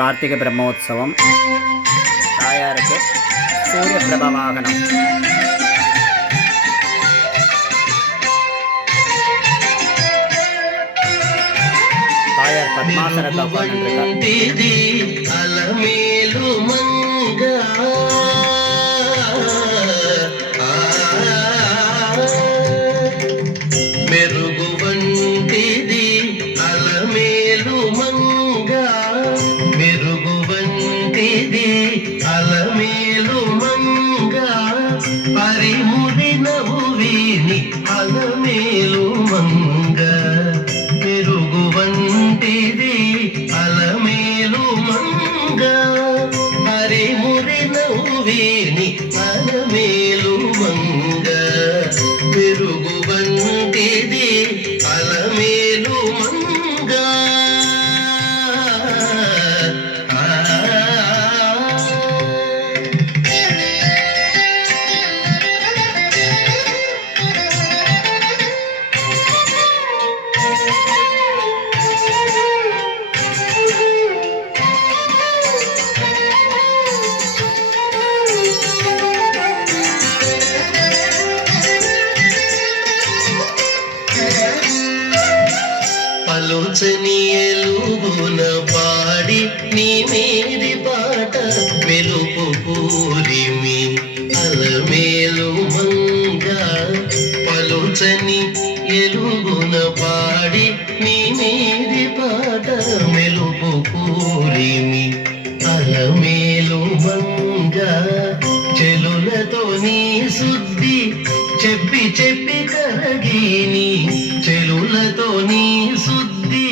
కార్తీక బ్రహ్మోత్సవం తాయారుకు సూర్యప్రభ వాహనం. తాయారు పద్మాసనతో మెరుగు వంటిది అలమేలు మంగ, మెరుగు వంటిది అలమేలు మంగ, పరిమురి నవ్విని అలమేలు మంగ, మెరుగు వంటిది అలమేలు మంగ, పరిమురి నవ్విని అలమేలు మంగ, మెరుగు వంటిది అలమేలు మంగ. పలుచని ఎలుగున పాడి నీ మీది పాట మెలుపు పూరిమి అలమేలు మంగ, పలుచని ఎలుగున పాడి నీ మీది పాట మెలుపు పూరిమి అలమేలు మంగ, చెలులతో నీ శుద్ధి చెప్పి చెప్పి కరగిని, చెలులతో నీ శుద్ధి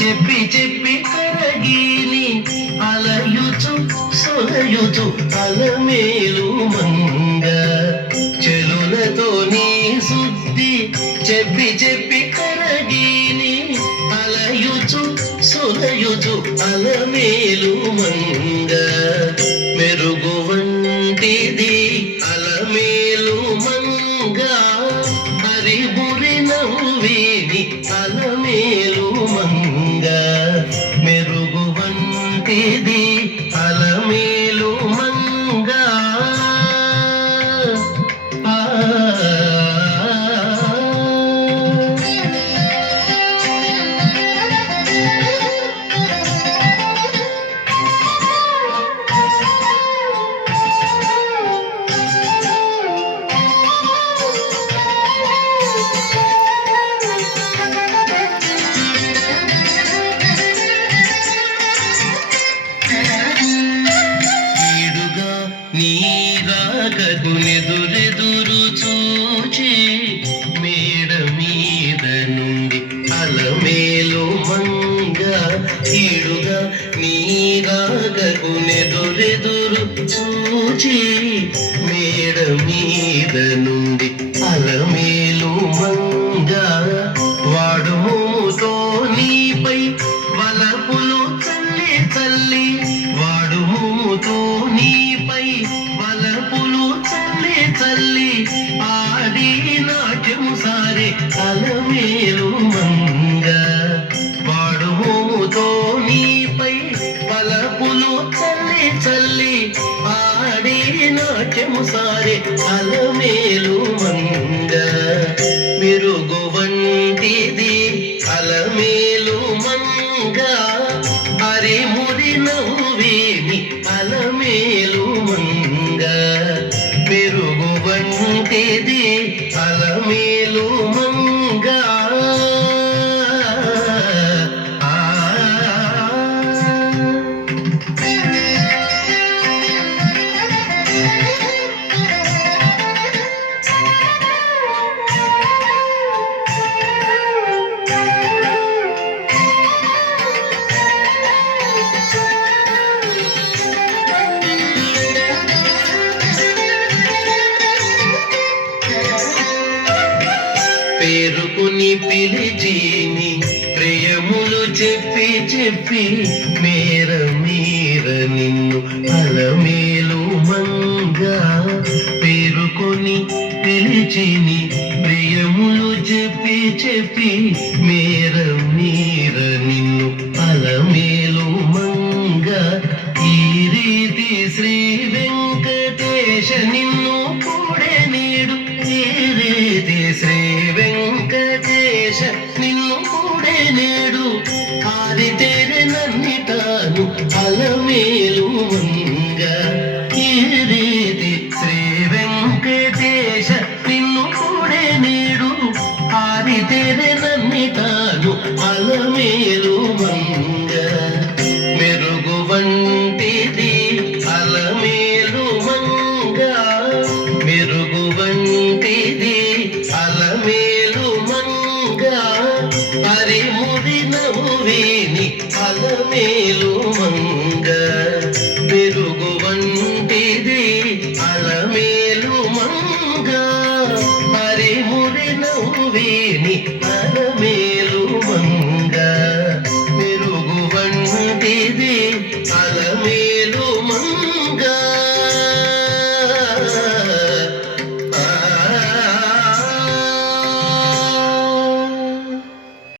చెప్పి చెప్పి కరగిని, అలయుచు సొలయుచు అలమేలు మంగ, చెలులతో నీ శుద్ధి చెప్పి చెప్పి కరగిని, అలయుచు సొలయుచు అలమేలు మంగ, మెరుగు వంటిది అలమేలు మంగ, హరిబురి నవ్విని అలమేలు మంగ, మెరుగు వంటిది అలమేలు మంగ. నీరాగకునెదురెదురు చూచి మేడ మీద నుండి అలమేలు మంగ, ఈడుగా నీరాగకునెదురెదురు చూచి మేడ మీద నుండి అలమేలు మంగ, వాడుముతో నీపై వలపులు చల్లి చల్లి, వాడుముతో నీపై వలపులు చల్లి చల్లి, ఆడి నాట్యము సారే అలమేలు మంగ, వాడుముతో నీపై వలపులు చల్లి చల్లి, ఆడి నాట్యము సారే అలమేలు మంగ, మెరుగు వంటిది అలమేలు మంగ, హరిమురి నవ్విని అలమేలు మంగ, మెరుగు వంటిది అలమేలు మంగ. పేరుకుని పిలిచిని ప్రియములు చెప్పి చెప్పి మేర మీర నిన్ను అలమేలు మంగ, పేరుకొని పిలిచిని ప్రియములు చెప్పి చెప్పి మేర మీర నిన్ను అలమేలు మంగ, వెంకటేశ నిన్ను కూడే నేడు ఏరేది శ్రీ వెంకటేశ నిన్ను కూడే నేడు ఆది తేరే నన్నిటాను అలమేలు మంగ ఏరేది శ్రీ వెంకటేశ నిన్ను కూడే నేడు ఆది తేరే నన్నిటాను అలమేలు మంగ మెరుగు వంటిది అలమేలు మంగ మెరుగు వంటిది అలమేలు మంగ పరిముడి నవ్వేని అలమేలు మంగ మెరుగు వంటిది అలమేలు మంగ పరిముడి నవ్వేని అలమేలు మంగ మెరుగు వంటిది అల